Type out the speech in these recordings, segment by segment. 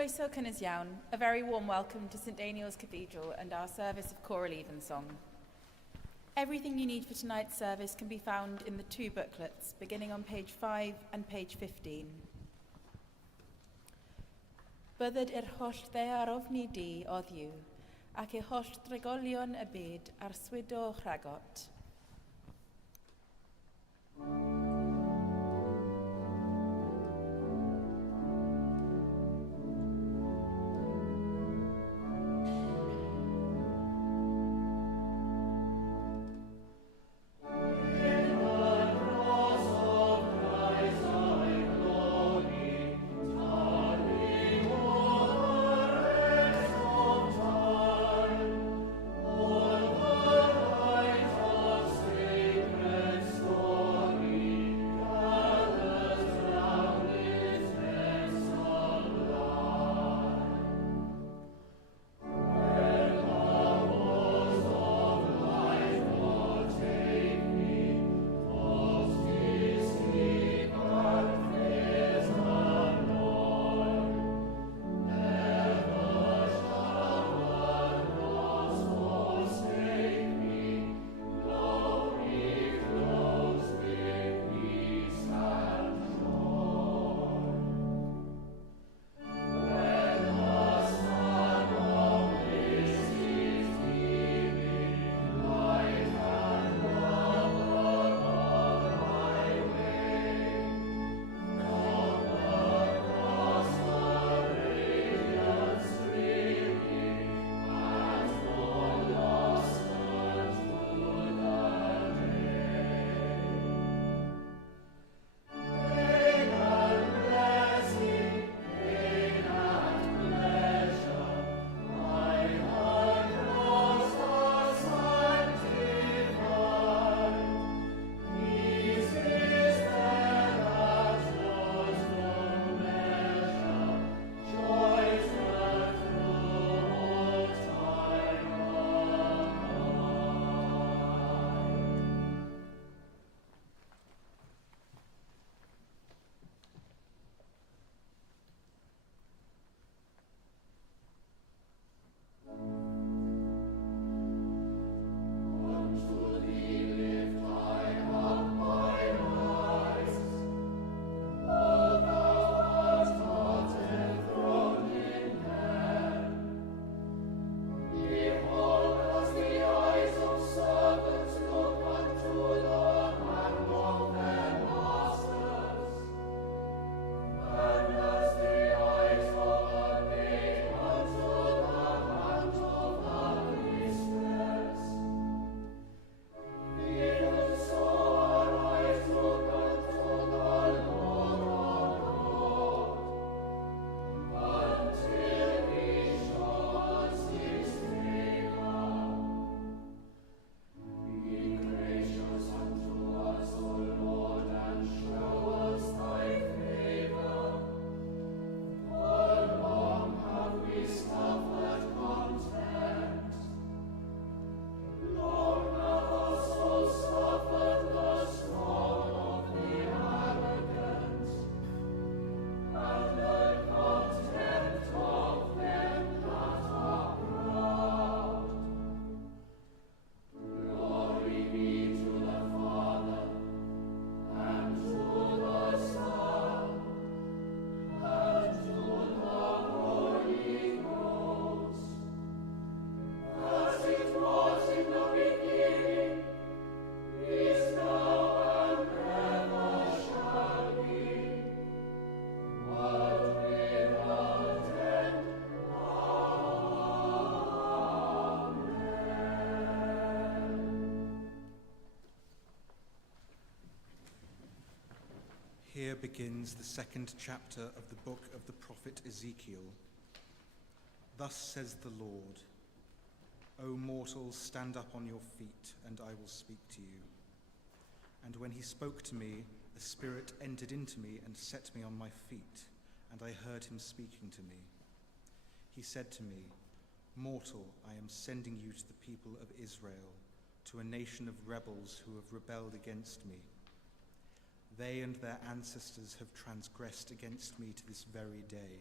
Croeso cynnes iawn, a very warm welcome to St Daniel's Cathedral and our service of Choral Evensong. Everything you need for tonight's service can be found in the two booklets, beginning on page 5 and page 15. Bydded holl ddaear ofni di oddiw, ac holl dregolion y byd ar swydo rhagot. Here begins the second chapter of the book of the prophet Ezekiel. Thus says the Lord, O mortals, stand up on your feet, and I will speak to you. And when he spoke to me, the Spirit entered into me and set me on my feet, and I heard him speaking to me. He said to me, Mortal, I am sending you to the people of Israel, to a nation of rebels who have rebelled against me. They and their ancestors have transgressed against me to this very day.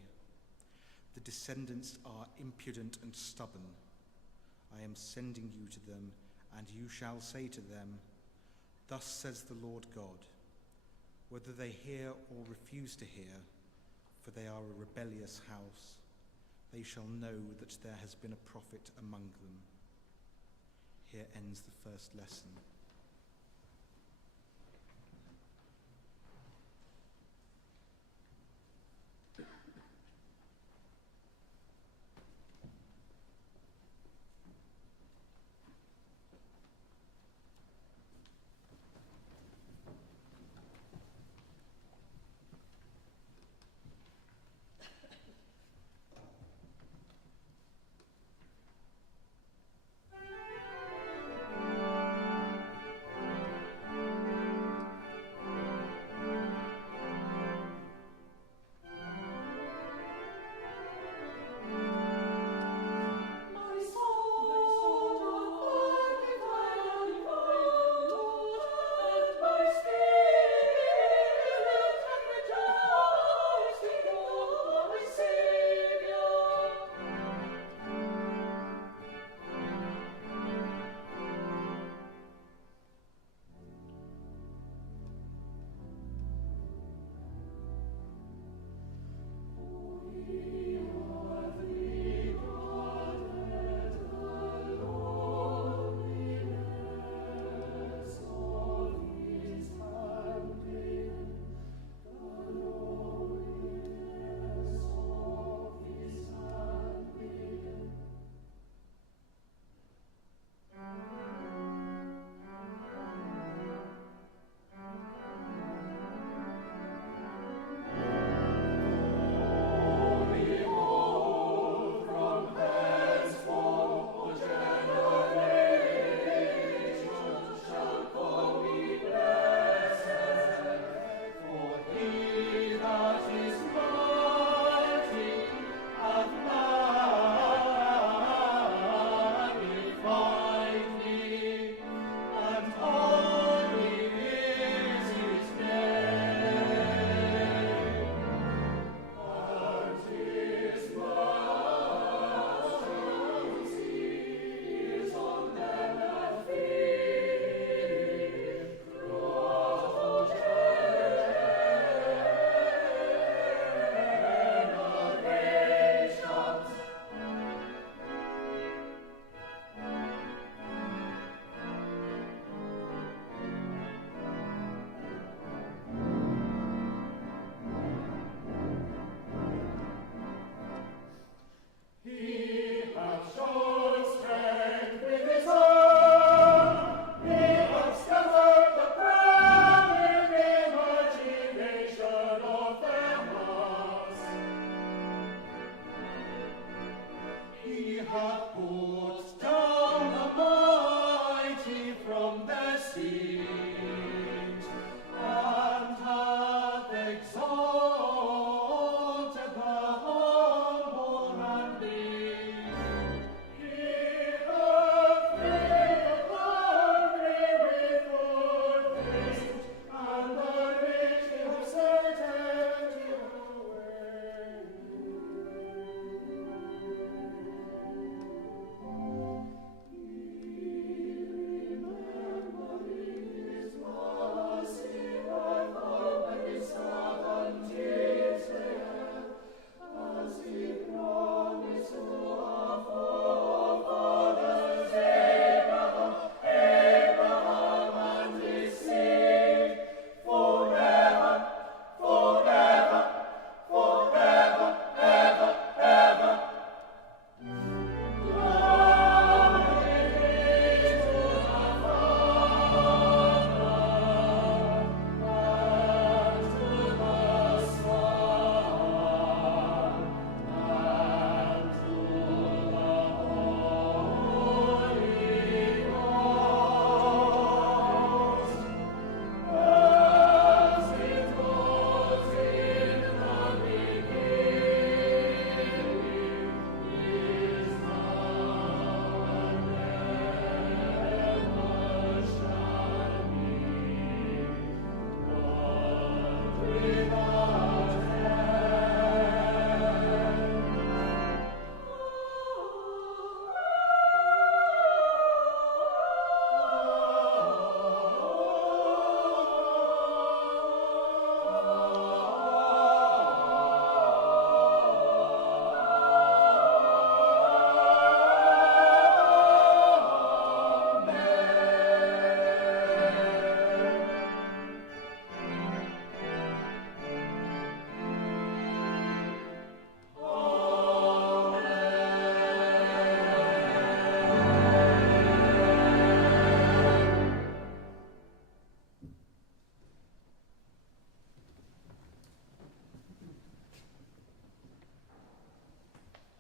The descendants are impudent and stubborn. I am sending you to them, and you shall say to them, thus says the Lord God, whether they hear or refuse to hear, for they are a rebellious house, they shall know that there has been a prophet among them. Here ends the first lesson.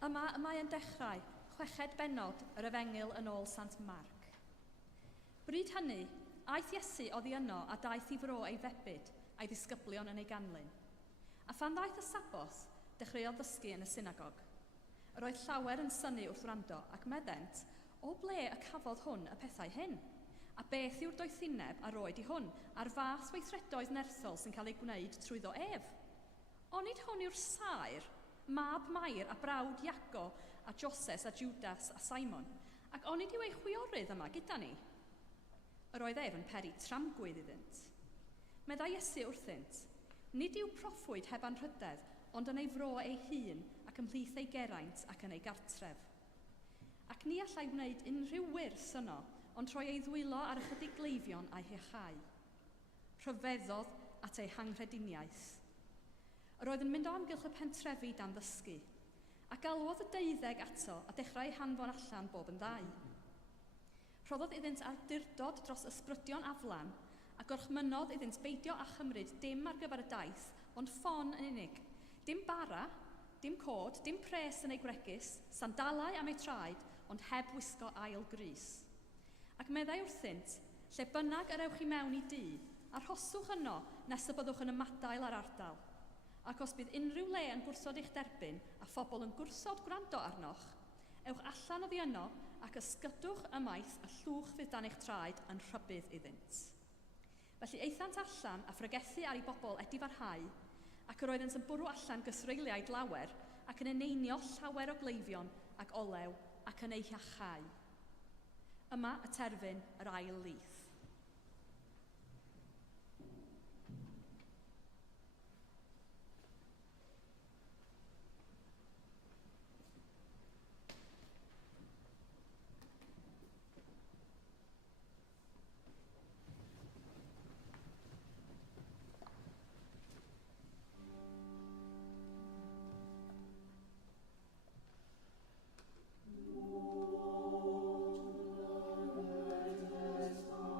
Yma y mae yn dechrau chweched bennod yr Efengyl yn ôl Sant Marc. Bryd hynny, aeth Iesu oddi yno a daeth i fro ei febyd a'i ddisgyblion yn ei ganlyn. A phan ddaeth y sabos, dechreuodd ddysgu yn y synagog. Yr oedd llawer yn synnu wrth wrando ac meddent, o ble y cafodd hwn y pethau hyn? A beth yw'r doethineb a roed i hwn a'r fath weithredoedd nerthol sy'n cael ei gwneud trwyddo ef? Onid hwn yw'r Saer, mab Mair a brawd Iago a Joses a Judas a Simon, ac onid yw ei chwiorydd yma gyda ni? Yr oedd ef yn peri tramgwydd iddynt. Meddai Iesu wrthynt, nid yw proffwyd heb anrhydedd, ond yn ei fro ei hun ac ymhlith ei geraint ac yn ei gartref. Ac ni allai wneud unrhyw wyrth yno, ond rhoi ei ddwylo ar ychydig gleifion a'i hechau. Rhyfeddodd at ei hangrediniaeth. Yr oedd yn mynd o amgylch y pentrefi dan ddysgu, a galwodd y 12 ato a dechrau hanfon allan bob yn ddau. Rhoddodd iddynt awdurdod dros ysbrydion aflan, a gorchmynodd iddynt beidio a chymryd dim ar gyfer y daith, ond ffon yn unig. Dim bara, dim cod, dim pres yn ei gregus, sandalau am ei traed, ond heb wisgo ail grys. Ac meddai wrthynt, lle bynnag yr ewch i mewn i dŷ, arhoswch yno nes y byddwch yn ymadael ar ardal. Ac os bydd unrhyw le yn gwrthod eich derbyn a phobl yn gwrthod gwrando arnoch, ewch allan oddi yno ac ysgydwch ymaith a llwch fydd dan eich traed yn rhybydd iddynt. Felly eithant allan a phrygethu ar ei bobl edifarhau, ac yr oeddent yn bwrw allan gysreiliaid lawer ac yn eneinio llawer o gleifion ac olew ac yn ei hiachau. Yma y terfyn yr ail lith. Lord, let us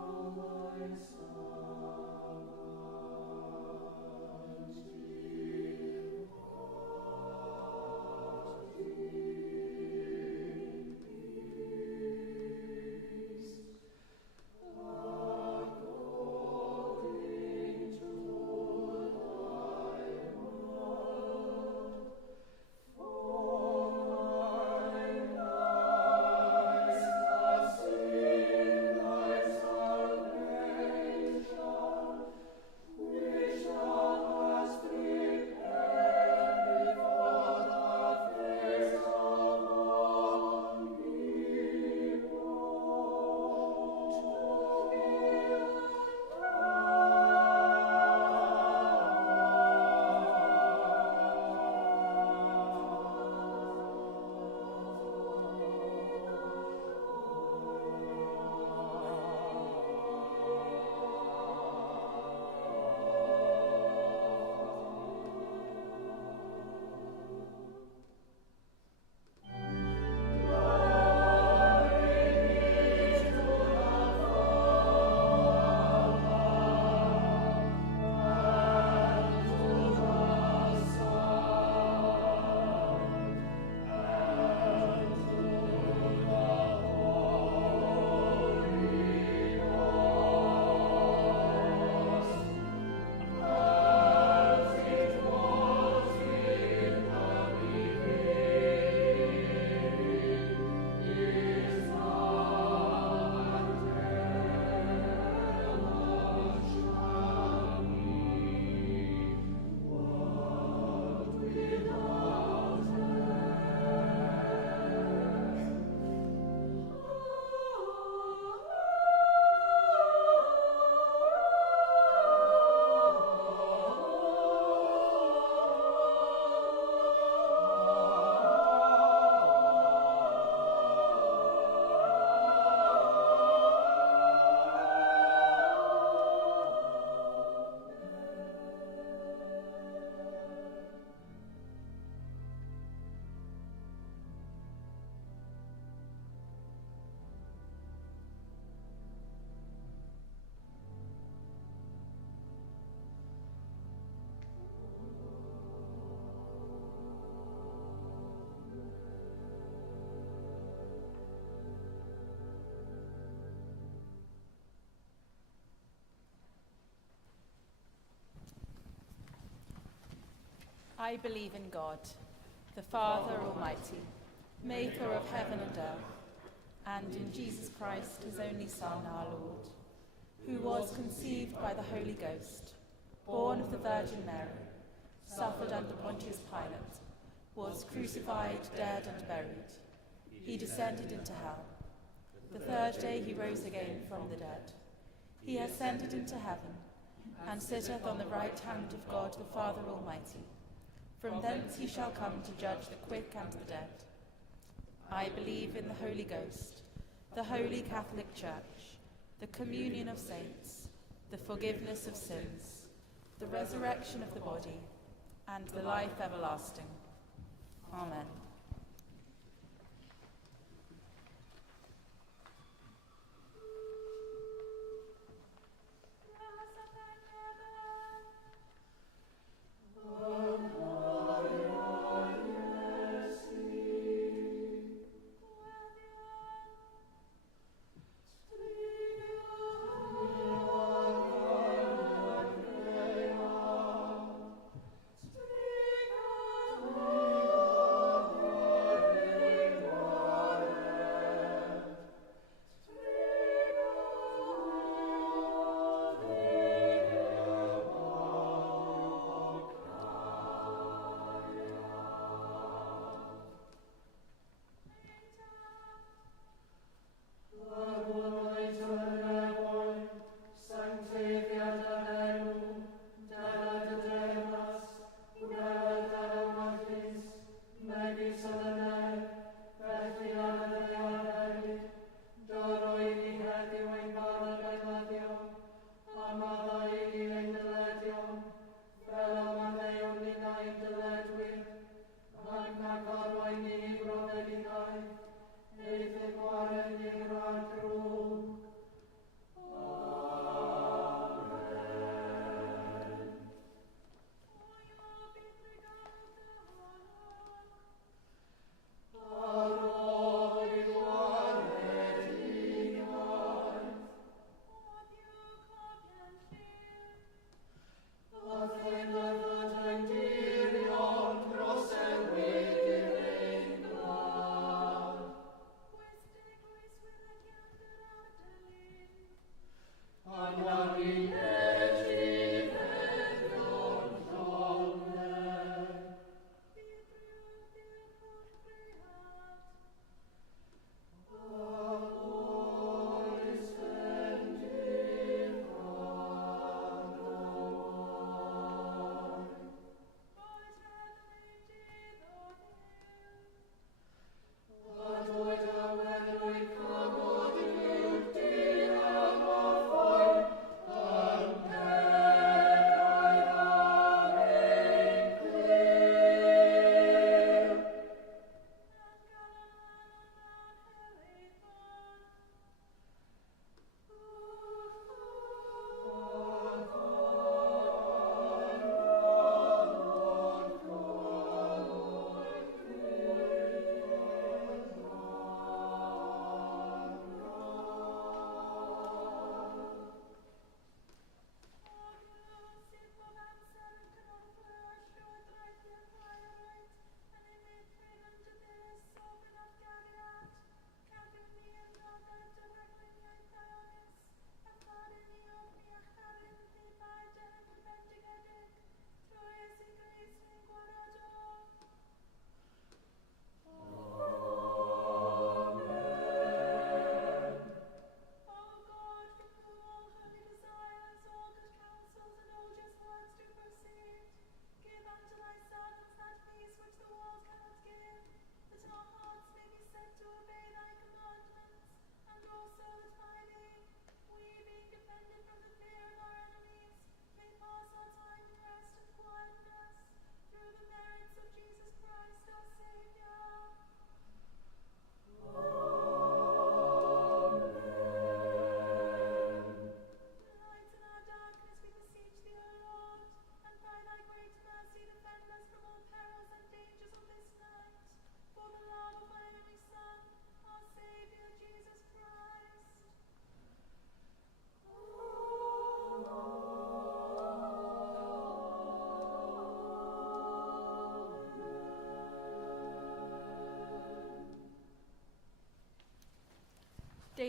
I believe in God, the Father Almighty, maker of heaven and earth, and in Jesus Christ, his only Son, our Lord, who was conceived by the Holy Ghost, born of the Virgin Mary, suffered under Pontius Pilate, was crucified, dead, and buried. He descended into hell. The third day he rose again from the dead. He ascended into heaven, and sitteth on the right hand of God the Father Almighty. From thence he shall come to judge the quick and the dead. I believe in the Holy Ghost, the Holy Catholic Church, the communion of saints, the forgiveness of sins, the resurrection of the body, and the life everlasting. Amen.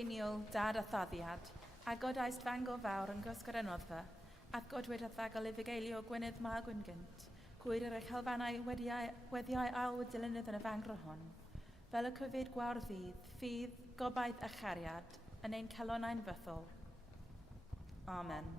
Daniel, dad a thaddiad, a godais fangor fawr yn gosgor anoddfa, a godwyd a thag o lifegeilio Gwynedd Ma Gwyngynt, cwyr yr eich helfannau weddiau alwyd dilynydd yn y fangro hon, fel y cyfyd gwawr ffydd, gobaith a chariad, yn ein celonnau'n fythol. Amen.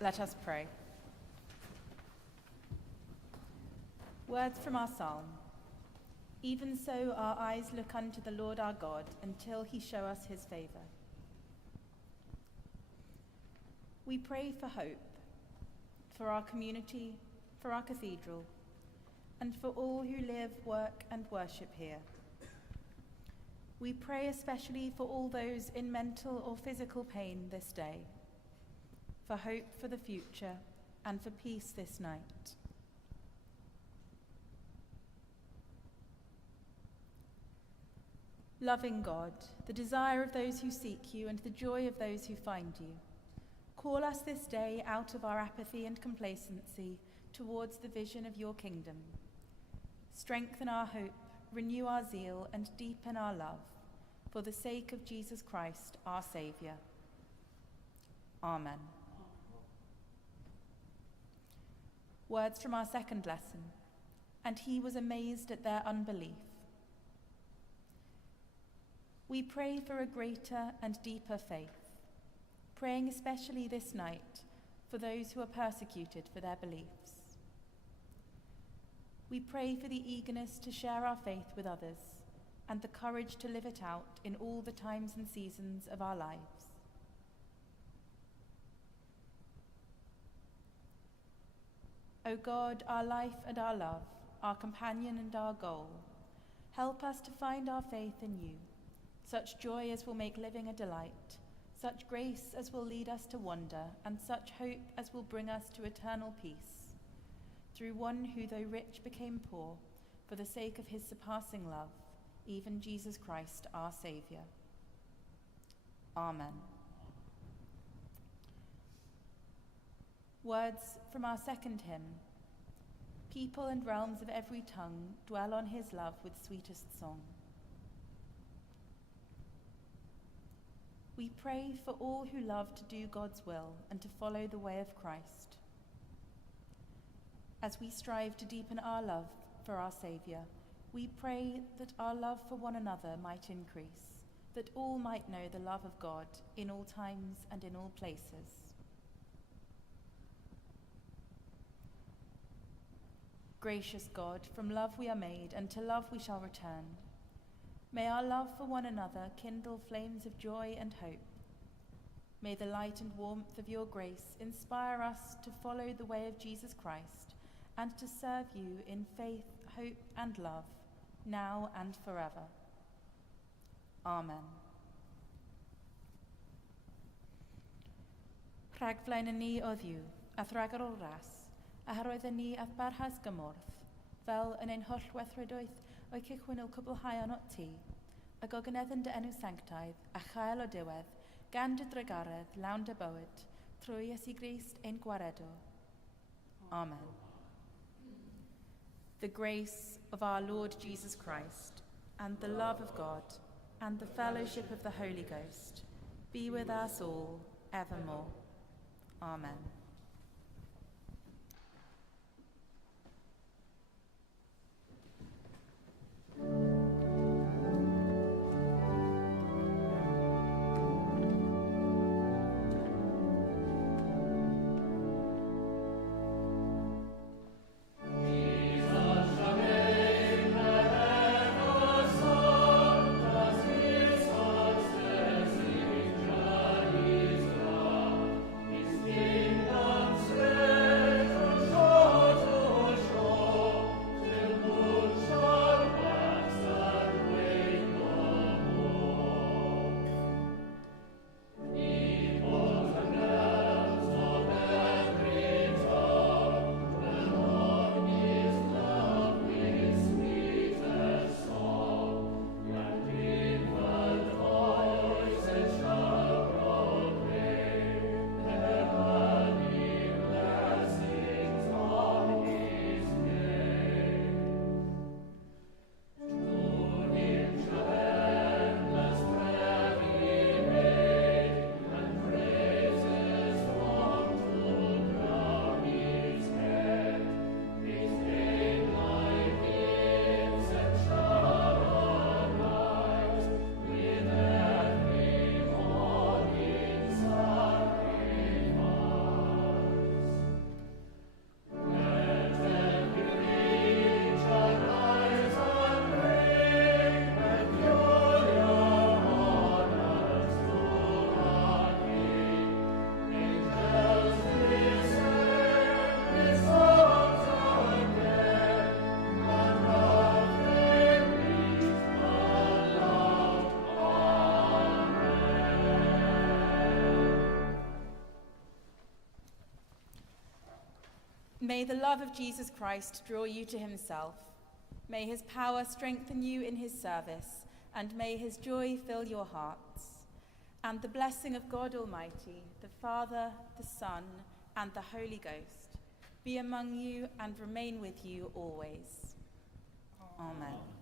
Let us pray. Words from our psalm. Even so our eyes look unto the Lord our God until he show us his favour. We pray for hope, for our community, for our cathedral, and for all who live, work and worship here. We pray especially for all those in mental or physical pain this day, for hope for the future, and for peace this night. Loving God, the desire of those who seek you and the joy of those who find you, call us this day out of our apathy and complacency towards the vision of your kingdom. Strengthen our hope, renew our zeal, and deepen our love, for the sake of Jesus Christ, our Saviour. Amen. Words from our second lesson. And he was amazed at their unbelief. We pray for a greater and deeper faith, praying especially this night for those who are persecuted for their beliefs. We pray for the eagerness to share our faith with others and the courage to live it out in all the times and seasons of our lives. O God, our life and our love, our companion and our goal, help us to find our faith in you, such joy as will make living a delight, such grace as will lead us to wonder, and such hope as will bring us to eternal peace, through one who, though rich, became poor, for the sake of his surpassing love, even Jesus Christ, our Saviour. Amen. Words from our second hymn. People and realms of every tongue dwell on his love with sweetest song. We pray for all who love to do God's will and to follow the way of Christ. As we strive to deepen our love for our Saviour, we pray that our love for one another might increase, that all might know the love of God in all times and in all places. Gracious God, from love we are made, and to love we shall return. May our love for one another kindle flames of joy and hope. May the light and warmth of your grace inspire us to follow the way of Jesus Christ and to serve you in faith, hope, and love, now and forever. Amen. Rhagflaen yn ni o ddiw, a thragor o ras, a hyroedden ni ath barhas gymorth, fel yn ein holl weithredoedd o'i cychwyn i'w cwblhau o'n ot ti, a gogyneddyn dy enw sanctaidd, a chael o diwedd, gan dy drygaredd, lawn dy bywyd, trwy Iesu Grist ein gwaredo. Amen. The grace of our Lord Jesus Christ, and the love of God, and the fellowship of the Holy Ghost, be with us all, evermore. Amen. May the love of Jesus Christ draw you to himself. May his power strengthen you in his service, and may his joy fill your hearts. And the blessing of God Almighty, the Father, the Son, and the Holy Ghost be among you and remain with you always. Amen.